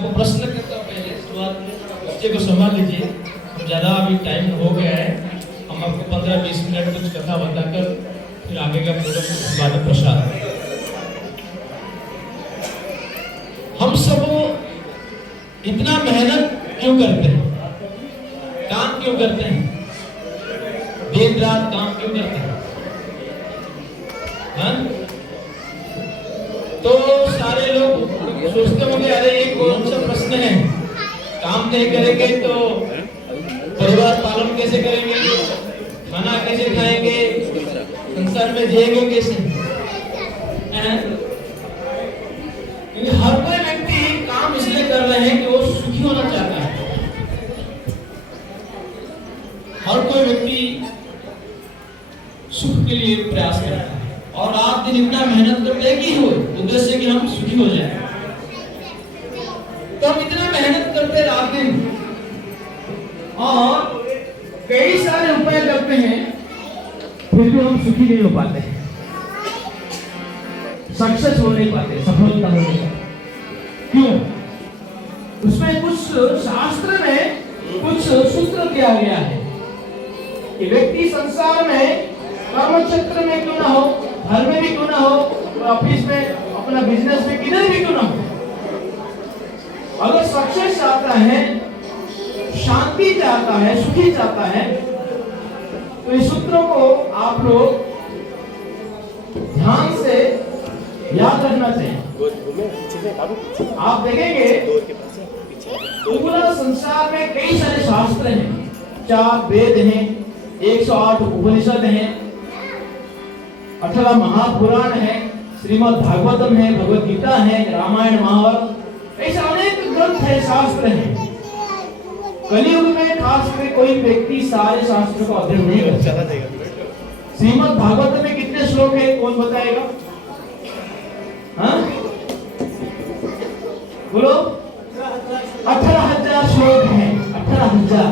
आपको प्रश्न करता हूँ। पहले शुरुआत में बच्चे को संभाल लीजिए, ज़्यादा अभी टाइम हो गया है। हम आपको 15-20 मिनट कुछ कथा बताकर फिर आगे का प्रोग्राम बाद में प्रसाद। हम सब इतना मेहनत क्यों करते हैं? काम क्यों करते हैं? दिन रात काम क्यों करते हैं? हाँ? तो सारे लोग सोचते होंगे अरे ये कौन सा प्रश्न है, काम नहीं करेंगे तो परिवार पालन कैसे करेंगे, खाना कैसे खाएंगे, संसार में जिएंगे कैसे? हर कोई व्यक्ति काम इसलिए कर रहे हैं कि वो सुखी होना चाहता है। हर कोई व्यक्ति सुख के लिए प्रयास करता है और रात दिन इतना मेहनत करते हैं कि हो उद्देश्य कि हम सुखी हो जाएं। तो हम इतना मेहनत करते रात दिन और कई सारे उपाय करते हैं, फिर भी हम सुखी नहीं हो पाते, सक्सेस हो नहीं पाते, सफलता हो नहीं पाते। क्यों? उसमें कुछ शास्त्र में कुछ सूत्र दिया गया है कि व्यक्ति संसार में कर्म क्षेत्र में क्यों ना हो, घर में भी क्यों ना हो, ऑफिस में, अपना बिजनेस में, किधर भी क्यों ना हो, अगर सक्सेस चाहता है, शांति चाहता है, सुखी चाहता है, तो इस सूत्रों को आप लोग ध्यान से याद रखना चाहिए। आप देखेंगे पूरा संसार में कई सारे शास्त्र हैं, 4 वेद हैं, 108 उपनिषद हैं, 18 महापुराण है, श्रीमद् भागवतम है, भगवत गीता है, रामायण महाभारत, ऐसे अनेक ग्रंथ है, शास्त्र हैं। कलियुग में खास करके कोई व्यक्ति सारे शास्त्र को अध्ययन नहीं कर सकता। श्रीमद् भागवत में कितने श्लोक है, कौन बताएगा? हाँ? बोलो। 18,000 श्लोक हैं, 18,000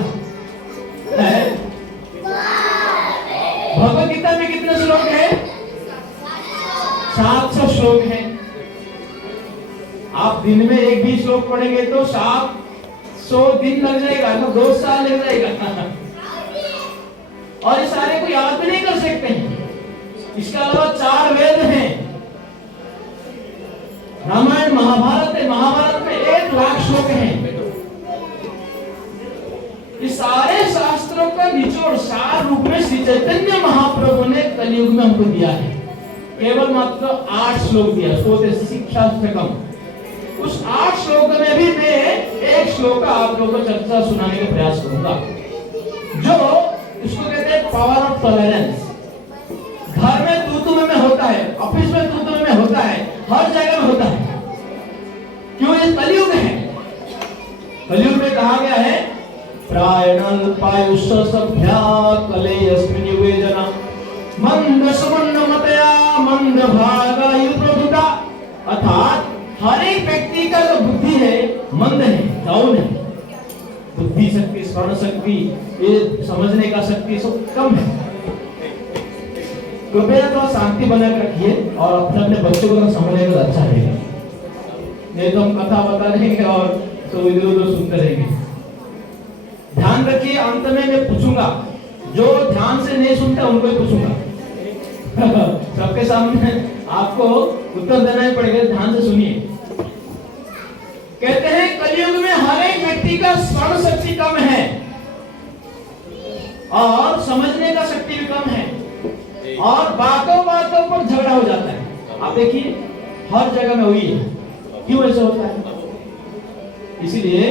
है। भगवत गीता में कितने श्लोक है? 700 श्लोक हैं। आप दिन में एक भी श्लोक पढ़ेंगे तो 700 दिन लग जाएगा, तो 2 साल लग जाएगा। और ये सारे को याद भी नहीं कर सकते हैं। इसके अलावा 4 वेद हैं, रामायण महाभारत है, महाभारत में 1,00,000 श्लोक हैं। इस सारे शास्त्रों का निचोड़ सार रूप में श्री चैतन्य महाप्रभु ने कलियुग में हमको दिया है। केवल मात्र 8 श्लोक दिया, शिक्षाष्टकम। उस 8 श्लोक में भी मैं एक श्लोक का आप लोगों को चर्चा सुनाने का प्रयास करूंगा, जो इसको कहते हैं पावर ऑफ टॉलरेंस। घर में तू में होता है, ऑफिस में तू में होता है, हर जगह में होता है। क्यों? ये कलियुग है। कलियुग में कहा गया है प्रायणल्पायुष्य सभ्या कलेयस्मिन् युगे जना मंदसमन्नमतया मंदभागायु प्रभुता। अर्थात हर एक व्यक्ति का जो बुद्धि है मंद है, डाउन है। बुद्धि शक्ति, स्मरण शक्ति, ये समझने का शक्ति सब कम है। कृपया तो शांति बनाकर रखिए और अपने अपने बच्चों को समझने का अच्छा रहेगा। नहीं तो हम कथा बता रहेंगे और तो इधर उधर सुनते रहेंगे। ध्यान रखिए, अंत में मैं पूछूंगा, जो ध्यान से नहीं सुनते उनको ही पूछूंगा। सबके सामने आपको उत्तर देना ही पड़ेगा, ध्यान से सुनिए। कहते हैं कलियुग में हर एक व्यक्ति का स्मरण शक्ति कम है और समझने का शक्ति भी कम है और बातों बातों पर झगड़ा हो जाता है। आप देखिए हर जगह में वही है। क्यों ऐसा होता है? इसीलिए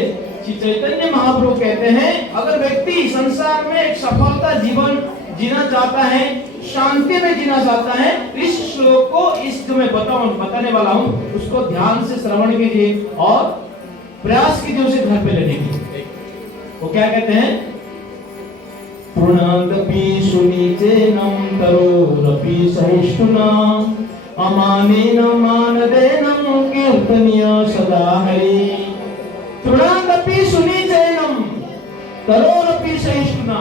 श्री चैतन्य महाप्रभु कहते हैं अगर व्यक्ति संसार में एक सफलता जीवन जीना चाहता है, शांति में जीना चाहता है, इस श्लोक को, इस जो मैं बताने वाला हूं, उसको ध्यान से श्रवण कीजिए और प्रयास कीजिए उसे घर पे लेने की। वो क्या कहते हैं? पुनन्दपि सुनीचेनं तरोरपि सहिष्णुना अमानेन मानदेनं कीर्तनीय सदा हरि। पुनन्दपि सुनीचेनं तरोरपि सहिष्णुना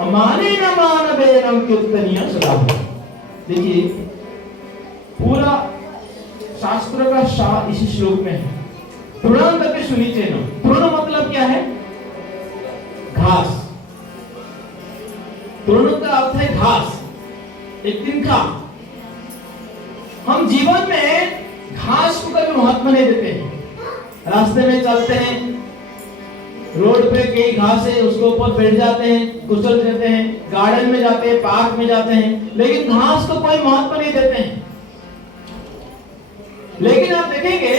अमानेन मानदेनं कीर्तनीय सदा हरि। देखिए पूरा शास्त्र का सार इसी श्लोक में है। तृणांतपि सुनिचेन। तृण मतलब क्या है? घास। तृण का अर्थ है घास, एक तिनका। हम जीवन में घास को कभी महत्व नहीं देते हैं। रास्ते में चलते हैं, रोड पे कई घास है, उसके ऊपर बैठ जाते हैं, कुचल देते हैं, गार्डन में जाते हैं, पार्क में जाते हैं, लेकिन घास को कोई महत्व नहीं देते हैं। लेकिन आप देखेंगे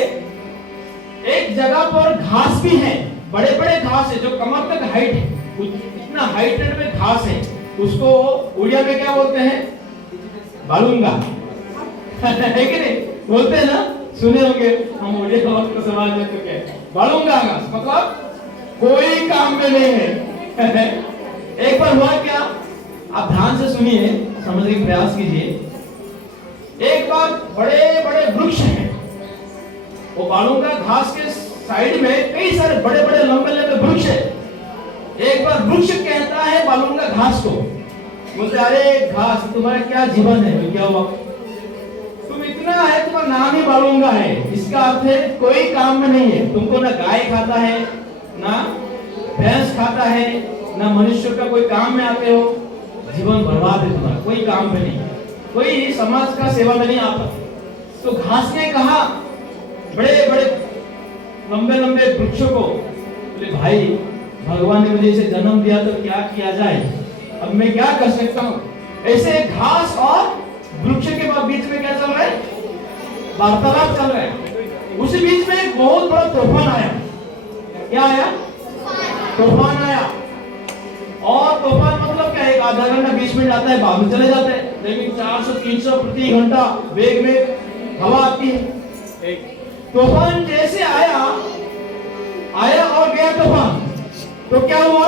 एक जगह पर घास भी है, बड़े बड़े घास है जो कमर तक हाइट है, इतना हाइटेड में घास है, उसको उड़िया में क्या बोलते हैं? बालूंगा। है कि नहीं? बोलते हैं ना, सुने होंगे हम उड़िया को समाज में तो क्या बालूंगा घास मतलब कोई काम में नहीं है। एक बार हुआ क्या, आप ध्यान से सुनिए, समझने का प्रयास कीजिए। एक बार बड़े बड़े वृक्ष हैं, वो बालूंगा घास के साइड में कई सारे बड़े बड़े लंबे लंबे वृक्ष है। एक बार वृक्ष कहता है बालूंगा घास को, बोलते अरे घास तुम्हारा क्या जीवन है, क्या हुआ, तुम इतना है, तुम्हारा नाम ही बालूंगा है, इसका अर्थ है कोई काम में नहीं है, तुमको ना गाय खाता है, ना भैंस खाता है, ना मनुष्य का कोई काम में आते हो, जीवन बर्बाद है तुम्हारा, कोई काम में नहीं, कोई समाज का सेवा में नहीं आता। तो घास ने कहा बड़े बड़े लंबे लंबे वृक्षों को, बोले भाई भगवान ने मुझे इसे जन्म दिया तो क्या किया जाए, अब मैं क्या कर सकता हूँ। ऐसे घास और वृक्ष के बीच में क्या चल रहा है? वार्तालाप चल रहा है। उसी बीच में एक बहुत बड़ा तूफान आया। क्या आया? तूफान आया। और तूफान मतलब क्या, एक आधा घंटा 20 मिनट आता है, बाद में चले जाते हैं, लेकिन 400-300 प्रति घंटा वेग में हवा आती है। तूफान जैसे आया और गया तूफान, तो क्या हुआ,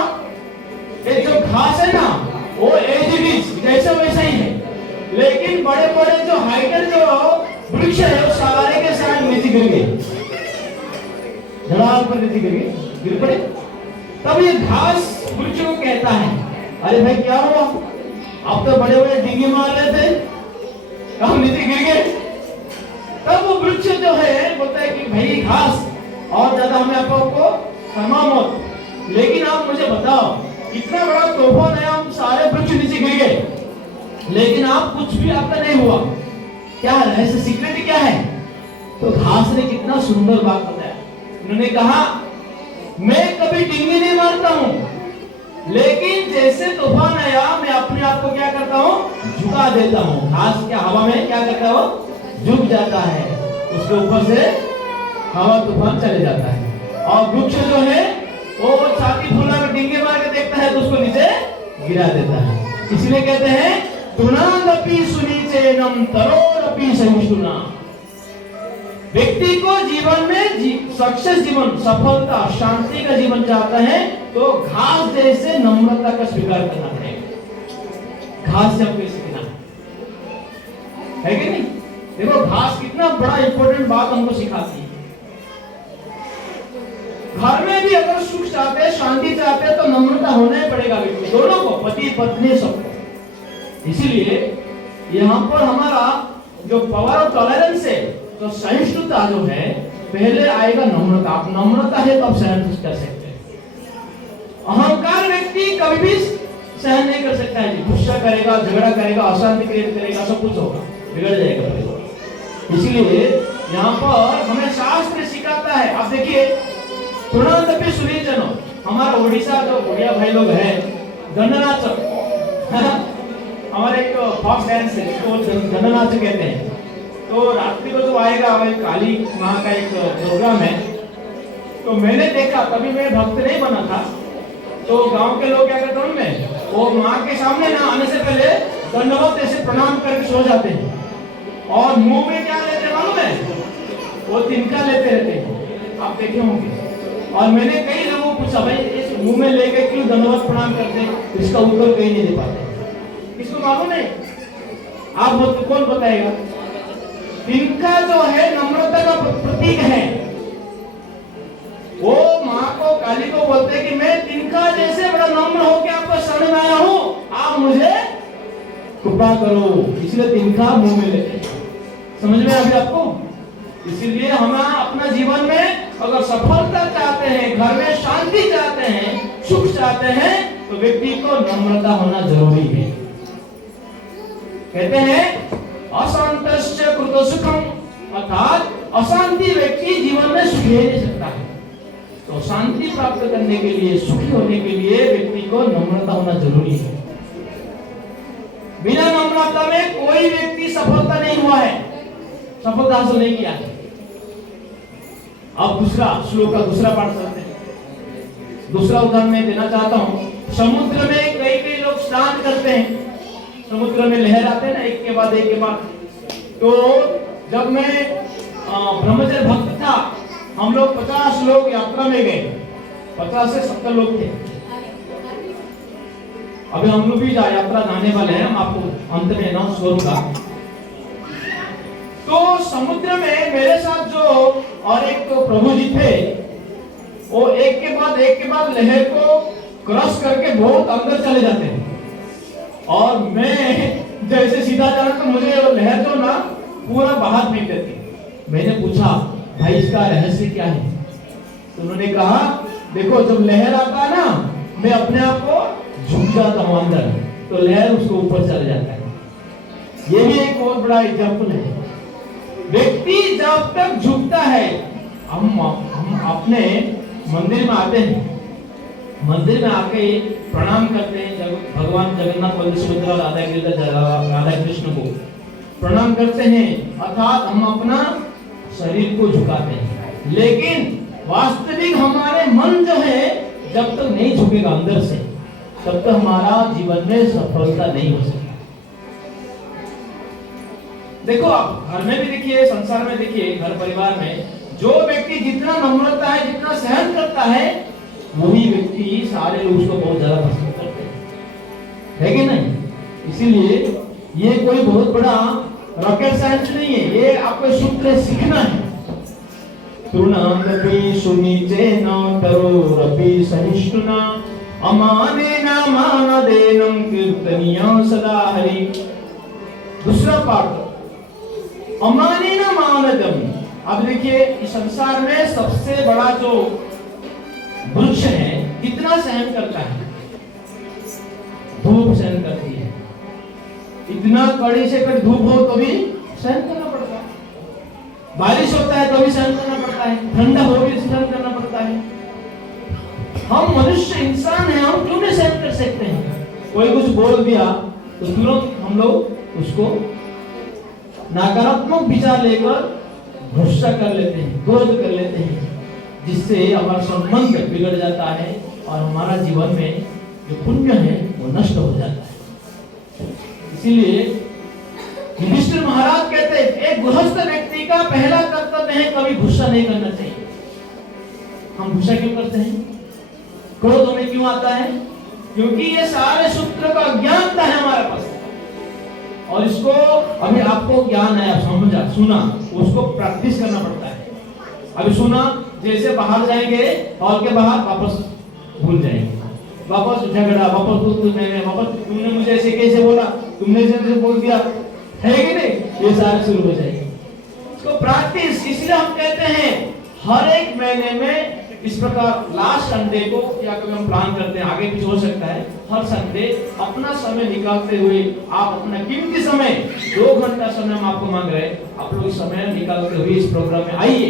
ये जो घास है ना वो एज इट इज जैसे वैसा ही है, लेकिन बड़े बड़े जो हाइटेड जो वृक्ष है वो सारे के साथ नीचे गिर गए, धड़ाम पर नीचे गिर पड़े। तब ये घास वृक्ष को कहता है अरे भाई क्या हुआ, आप तो बड़े बड़े डिंगे मार रहे थे, हम नीचे गिर गए। तब वो वृक्ष जो है बोलता है कि भाई घास और ज्यादा हमें आपको क्षमा मत, लेकिन आप मुझे बताओ इतना बड़ा तूफान आया, हम सारे वृक्ष नीचे गिर गए, लेकिन आप कुछ भी आपका नहीं हुआ, क्या रहस्य, सीक्रेट क्या है? तो घास ने कितना सुंदर बात बताया। उन्होंने कहा मैं कभी डिंगी नहीं मारता हूं, लेकिन जैसे तूफान आया मैं अपने आप को क्या करता हूं, झुका देता हूं। घास क्या हवा में क्या करता हो, झुक जाता है, उसके ऊपर से हवा तूफान चले जाता है। और वृक्ष जो है वो छाती फुला कर डिंगे मार के देखता है तो उसको नीचे गिरा देता है। इसलिए कहते हैं तृणांदपि सुनिचेनम तरोरपि सहिष्णुना। व्यक्ति को जीवन में सक्सेस जीवन, सफलता, शांति का जीवन चाहता है तो घास जैसे नम्रता का स्वीकार करना पड़ेगा। घास से आपको सीखना है कि नहीं? देखो घास कितना बड़ा इंपॉर्टेंट बात हमको सिखाती है। घर में भी अगर सुख चाहते हैं, शांति चाहते हैं तो नम्रता होना ही पड़ेगा व्यक्ति, दोनों को, पति पत्नी सबको। इसीलिए यहाँ पर हमारा जो पावर ऑफ टॉलरेंस है, तो सहिष्णुता जो है, पहले आएगा नम्रता। आप नम्रता है तो आप सहन कर सकते हैं। अहंकार व्यक्ति कभी भी सहन नहीं कर सकता है, गुस्सा करेगा, झगड़ा करेगा, अशांति क्रिएट करेगा, सब कुछ होगा, बिगड़ जाएगा। इसीलिए यहाँ पर हमें शास्त्र सिखाता है। आप देखिए तृणांतपि सुनिचेन, हमारा उड़ीसा जो उड़िया भाई लोग हैं, दंडनाच हमारे एक फॉक डांस है, इसको दंडनाच कहते हैं। तो रात्रि को जो आएगा काली माँ का एक प्रोग्राम है, तो मैंने देखा, तभी मैं भक्त नहीं बना था, तो गांव के लोग क्या करते हैं, मैं वो माँ के सामने ना आने से पहले दंडवत ऐसे प्रणाम करके सो जाते हैं, और मुंह में क्या लेते हैं मालूम है, वो तिनका लेते रहते हैं, आप देखे होंगे। और मैंने कई लोगों को पूछा भाई इस मुंह में लेके क्यों दंडवत प्रणाम करते हैं, इसका उत्तर कहीं नहीं दे पाते। किसको मालूम है? आप कौन बताएगा? तिनका जो है नम्रता का प्रतीक है। वो माँ को, काली को बोलते हैं कि मैं तिनका जैसे बड़ा नम्र होकर आपको शरण में आया हूँ, आप मुझे कृपा करो, इसलिए तिनका मुंह में लेते हैं। समझ में अभी आपको? इसीलिए हमें अपना जीवन में अगर सफलता चाहते हैं, घर में शांति चाहते हैं, सुख चाहते हैं, तो व्यक्ति को नम्रता होना जरूरी है। कहते हैं अशांतस्य कृतो सुखम, अर्थात अशांति व्यक्ति जीवन में सुखी नहीं सकता है। तो शांति प्राप्त करने के लिए, सुखी होने के लिए व्यक्ति को नम्रता होना जरूरी है। बिना नम्रता में कोई व्यक्ति सफलता नहीं हुआ है, सफलता हासिल नहीं किया है। अब दूसरा श्लोक का दूसरा पाठ चलते हैं। दूसरा उदाहरण मैं देना चाहता हूँ। समुद्र में कई लोग स्नान करते हैं, समुद्र में लहर आते हैं ना, एक के बाद एक के बाद। तो जब मैं ब्रह्मचर्य भक्त था, हम लोग 50 लोग यात्रा में गए, 50 से 70 लोग थे। अभी हम लोग भी यात्रा जाने वाले हैं, हम आपको अंत में अनाउंस करूंगा। तो समुद्र में मेरे साथ जो और एक तो प्रभु जी थे, वो एक के बाद लहर को क्रॉस करके बहुत अंदर चले जाते हैं, और मैं जैसे सीधा जाना तो मुझे लहर जो ना पूरा बाहर फेंक देती। मैंने पूछा भाई इसका रहस्य क्या है? तो उन्होंने कहा देखो जब लहर आता है ना, मैं अपने आप को झुक जाता हूं अंदर, तो लहर उसको ऊपर चले जाता है। ये भी एक बहुत बड़ा एग्जाम्पल है। व्यक्ति जब तक झुकता है, हम अपने मंदिर में आते हैं, मंदिर में आके प्रणाम करते हैं भगवान जगन्नाथ बलदेव सुभद्रा राधा कृष्ण को प्रणाम करते हैं, अर्थात हम अपना शरीर को झुकाते हैं। लेकिन वास्तविक हमारे मन जो है जब तक नहीं झुकेगा अंदर से, तब तक हमारा जीवन में सफलता नहीं हो सकती। देखो आप घर में भी देखिए, संसार में देखिए, घर परिवार में जो व्यक्ति जितना नम्रता है, जितना सहन करता है, वही व्यक्ति सारे लोग उसको बहुत ज्यादा पसंद करते हैं, है कि नहीं? इसीलिए ये कोई बहुत बड़ा रॉकेट साइंस नहीं है, ये आपको सूत्र सीखना है। तृणामपि सुनिचेन तरोरपि सहिष्णुना अमानेन मानदेनं कीर्तनीय सदा हरि। दूसरा पाठ अमानेन मानदम। अब देखिए इस संसार में सबसे बड़ा जो वृक्ष है कितना सहन करता है? धूप सहन करती है, इतना कड़ी से कड़ी धूप हो तो भी सहन करना पड़ता है, बारिश होता है तो भी सहन करना पड़ता है, ठंडा हो भी सहन करना पड़ता है। हम मनुष्य इंसान हैं, हम क्यों नहीं सहन कर सकते हैं? कोई कुछ बोल दिया तो तुरंत हम लोग उसको नकारात्मक विचार लेकर गुस्सा कर लेते हैं, क्रोध कर लेते हैं, जिससे हमारा संबंध बिगड़ जाता है और हमारा जीवन में जो पुण्य है वो नष्ट हो जाता है। इसीलिए युधिष्ठिर महाराज कहते हैं एक गृहस्थ व्यक्ति का पहला कर्तव्य है कभी गुस्सा नहीं करना चाहिए। हम गुस्सा क्यों करते हैं? क्रोध हमें क्यों आता है? क्योंकि ये सारे सूत्र का ज्ञान था हमारे पास, और इसको अभी आपको ज्ञान है, आप समझा, सुना, उसको प्रैक्टिस करना पड़ता है। अभी सुना, जैसे बाहर जाएंगे हॉल के बाहर वापस भूल जाएंगे, वापस झगड़ा, वापस वापस तुमने मुझे ऐसे कैसे बोला, तुमने ऐसे बोल दिया, है कि नहीं? ये सारे शुरू हो जाएंगे। इसको प्रैक्टिस, इसलिए हम कहते हैं हर एक महीने में इस प्रकार लास्ट संडे को या कभी हम प्लान करते हैं, आगे कुछ हो सकता है, हर संडे अपना समय निकालते हुए, आप अपना कीमती समय 2 घंटा समय हम आपको मांग रहे हैं, आप लोग समय निकालते हुए इस प्रोग्राम में आइए,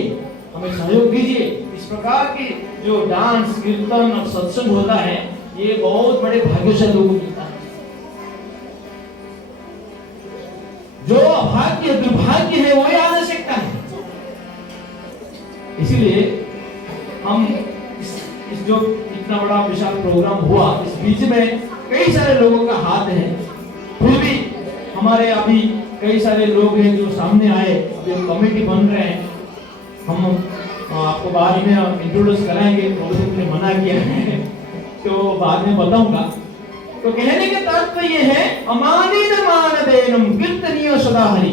हमें सहयोग दीजिए। इस प्रकार की जो डांस, कीर्तन और सत्संग होता है, ये बहुत बड़े भाग्यशाली लोगों को मिलता है। जो अभाग्य दुर्भाग्य है वो आ नहीं सकता है। इसीलिए हम इस जो इतना बड़ा विशाल प्रोग्राम हुआ, इस बीच में कई सारे लोगों का हाथ है, फिर भी हमारे अभी कई सारे लोग हैं जो सामने आए, अभी कमेटी बन रहे हैं, हम आपको बाद में इंट्रोड्यूस कराएंगे, प्रोग्राम ने मना किया है तो बाद में बताऊंगा। तो कहने का तात्पर्य ये है अमानेन मानदेनम कीर्तनीय सदा हरि।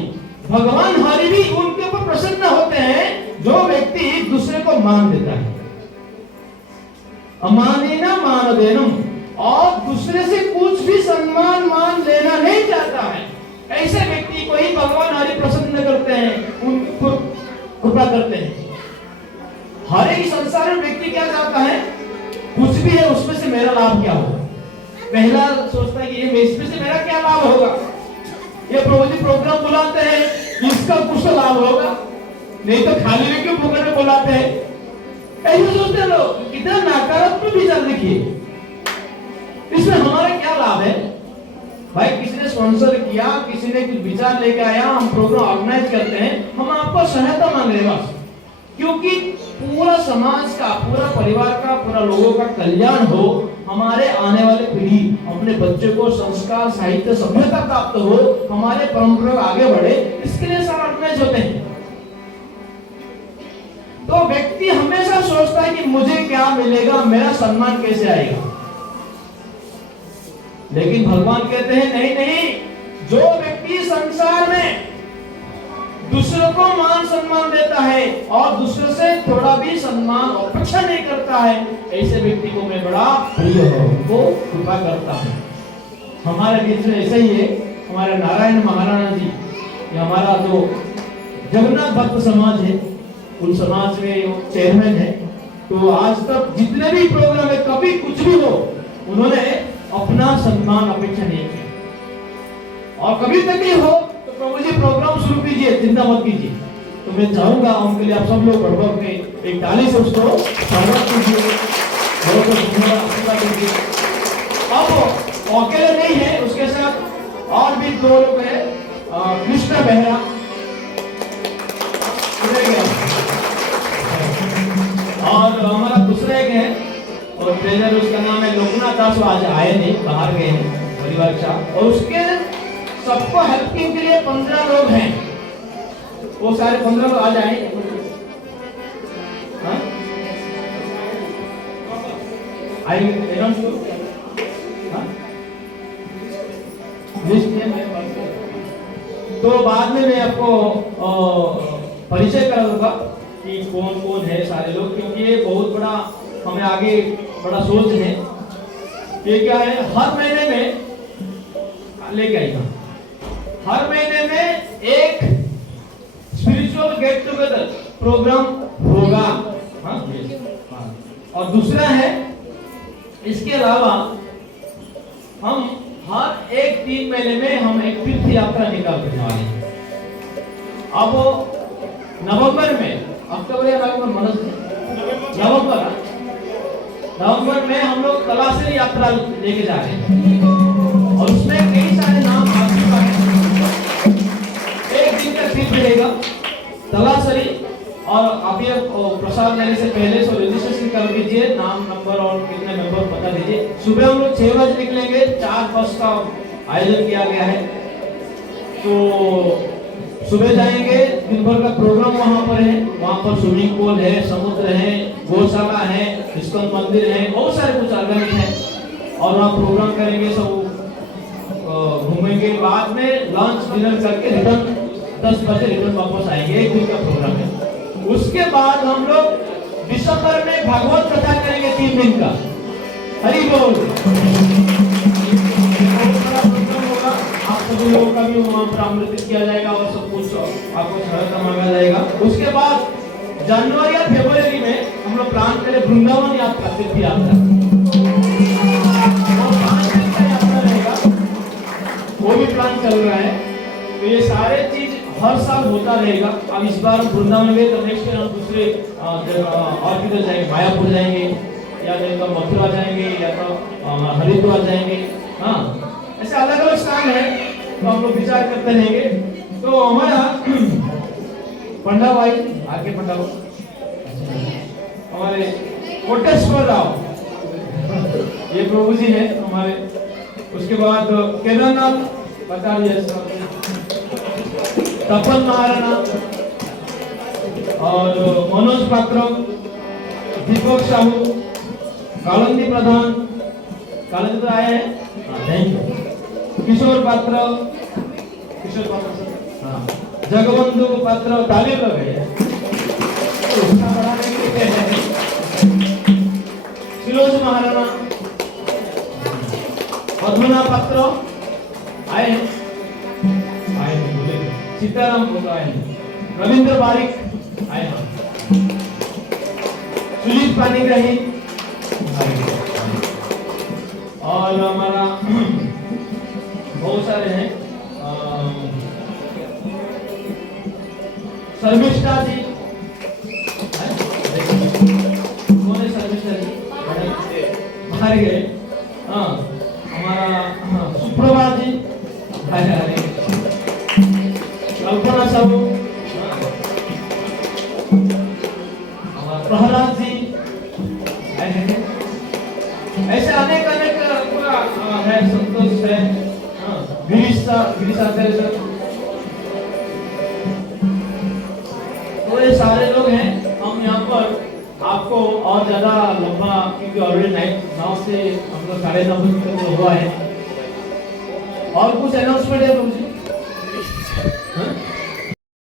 भगवान हरि भी उनके ऊपर प्रसन्न होते हैं जो व्यक्ति दूसरे को मान देता है। अमानेन मानदेनम, और दूसरे से कुछ भी सम्मान मान लेना नहीं चाहता है, ऐसे व्यक्ति को ही भगवान हरि प्रसन्न करते हैं, उनको कृपा करते हैं। हर एक संसार में व्यक्ति क्या चाहता है, कुछ भी है उसमें से मेरा लाभ क्या होगा। पहला सोचता है कि ये इसमें से मेरा क्या लाभ होगा, ये प्रभु जी प्रोग्राम बुलाते हैं इसका कुछ तो लाभ होगा, नहीं तो खाली में क्यों पकड़े बुलाते हैं, ऐसे सोचते हैं लोग। कितना नकारात्मक विचार देखिए, इसमें हमारा क्या लाभ है भाई। किसी ने स्पॉन्सर किया, किसी ने कुछ विचार लेके आया, हम प्रोग्राम ऑर्गेनाइज करते हैं, हम आपको सहायता मांग रहे हैं बस, क्योंकि पूरा समाज का, पूरा परिवार का, पूरा लोगों का कल्याण हो, हमारे आने वाले पीढ़ी अपने बच्चों को संस्कार, साहित्य, सभ्यता प्राप्त हो, हमारे परंपरा आगे बढ़े, इसके लिए सारा ऑर्गेनाइज होते हैं। तो व्यक्ति हमेशा सोचता है कि मुझे क्या मिलेगा, मेरा सम्मान कैसे आएगा। लेकिन भगवान कहते हैं नहीं नहीं, जो व्यक्ति संसार में दूसरों को मान सम्मान देता है और दूसरों से थोड़ा भी सम्मान अपेक्षा नहीं करता है, ऐसे व्यक्ति को मैं बड़ा प्रिय हूं, वो कृपा करता हूं। हमारे बीच में ऐसे ही है, हमारे नारायण महाराणा जी, ये हमारा जो जगन्नाथ भक्त समाज है, उन समाज में चेयरमैन है। तो आज तक जितने भी प्रोग्राम है, कभी कुछ भी हो, उन्होंने अपना सम्मान अपेक्षा नहीं किया। और कभी तकलीफ हो तो प्रभु जी प्रोग्राम शुरू कीजिए, चिंता मत कीजिए। तो मैं चाहूंगा उनके लिए आप सब लोग बढ़ के एक ताली से उसको स्वागत कीजिए, बहुत धन्यवाद आशीर्वाद दीजिए। अब अकेले नहीं है, उसके साथ और भी दो लोग हैं, कृष्णा बेहरा और हमारा दूसरा एक है और ट्रेनर, उसका नाम है लोकनाथ दास, आज आए नहीं, बाहर गए हैं परिवार के साथ। और उसके सबको हेल्पिंग के लिए 15 लोग हैं, वो सारे 15 लोग आ जाएं। हाँ? आएंगे हाँ? तो बाद में मैं आपको परिचय कराऊंगा कि कौन कौन है सारे लोग, क्योंकि ये बहुत बड़ा हमें आगे बड़ा सोच है। ये क्या है, हर महीने में लेके आएगा, हर महीने में एक स्पिरिचुअल गेट टुगेदर प्रोग्राम होगा। हाँ? और दूसरा है, इसके अलावा हम हर एक 3 महीने में हम एक तीर्थ यात्रा निकालने वाले हैं। अब नवंबर में, अक्टूबर या नवंबर में हम लोग तलासरी यात्रा लेके जा रहे हैं और उसमें कई सारे नाम आ चुका है। एक दिन का ट्रिप रहेगा तलासरी, और अभी प्रसाद लेने से पहले सो रजिस्ट्रेशन कर दीजिए, नाम, नंबर और कितने मेंबर बता दीजिए। सुबह हम लोग 6 बजे निकलेंगे, 4 बस का आयोजन किया गया है। तो सुबह जाएंगे, दिन भर का प्रोग्राम वहाँ पर है, वहाँ पर स्विमिंग पूल है, समुद्र है, गौशाला है, इस्कॉन मंदिर है, बहुत सारे कुछ ऑर्गेनाइज है और वहाँ प्रोग्राम करेंगे, सब घूमेंगे। बाद में लंच डिनर करके रिटर्न 10 बजे रिटर्न वापस आएंगे, एक दिन का प्रोग्राम है। उसके बाद हम लोग दिसंबर में भागवत कथा करेंगे 3 दिन का। हरि बोल। आप सभी लोगों का भी वहाँ पर आमंत्रित किया जाएगा और सब कुछ आपको सहायता मांगा जाएगा। उसके बाद जनवरी या फरवरी में हम लोग प्लान करें वृंदावन यात्रा, तीर्थ यात्रा, और 5 दिन का यात्रा रहेगा, वो भी प्लान चल रहा है। तो ये सारे चीज हर साल होता रहेगा। अब इस बार वृंदावन गए तो नेक्स्ट ईयर हम दूसरे और किधर जाएंगे, मायापुर जाएंगे, या तो मथुरा जाएंगे, या तो हरिद्वार जाएंगे। हाँ, ऐसे अलग अलग स्थान है, तो हम लोग विचार करते रहेंगे। तो हमारा पंडा भाई आगे, पंडा हमारे कोटेश्वर राव, ये प्रभु जी है हमारे। उसके बाद केदारनाथ बता दिया, तपन महाराणा और मनोज पात्र, दीपक साहू, कालंदी प्रधान, कालंदी तो आए हैं, थैंक यू। किशोर पात्र, हाँ, जगबंधु पात्र, ताली लगे, फिरोज महाराणा, पद्मनाभ पात्र आए हैं, सीताराम आए हैं, रविंद्र बारिक आए हैं, तुलिप पानी ग्रही और हमारा बहुत सारे हैं शर्मिष्ठा जी, कौन है शर्मिष्ठा जी? बाहर गए। हाँ हमारा सुप्रभा जी, कल्पना साहू, हमारा प्रहलाद जी, ऐसे अनेक अनेक पूरा है, संतोष है, गिरीशा सर, तो ये सारे लोग हैं। हम यहाँ पर आपको और ज्यादा लंबा, क्योंकि ऑलरेडी 9 से हम लोग 9:30 बजे तक हुआ है। और कुछ अनाउंसमेंट है?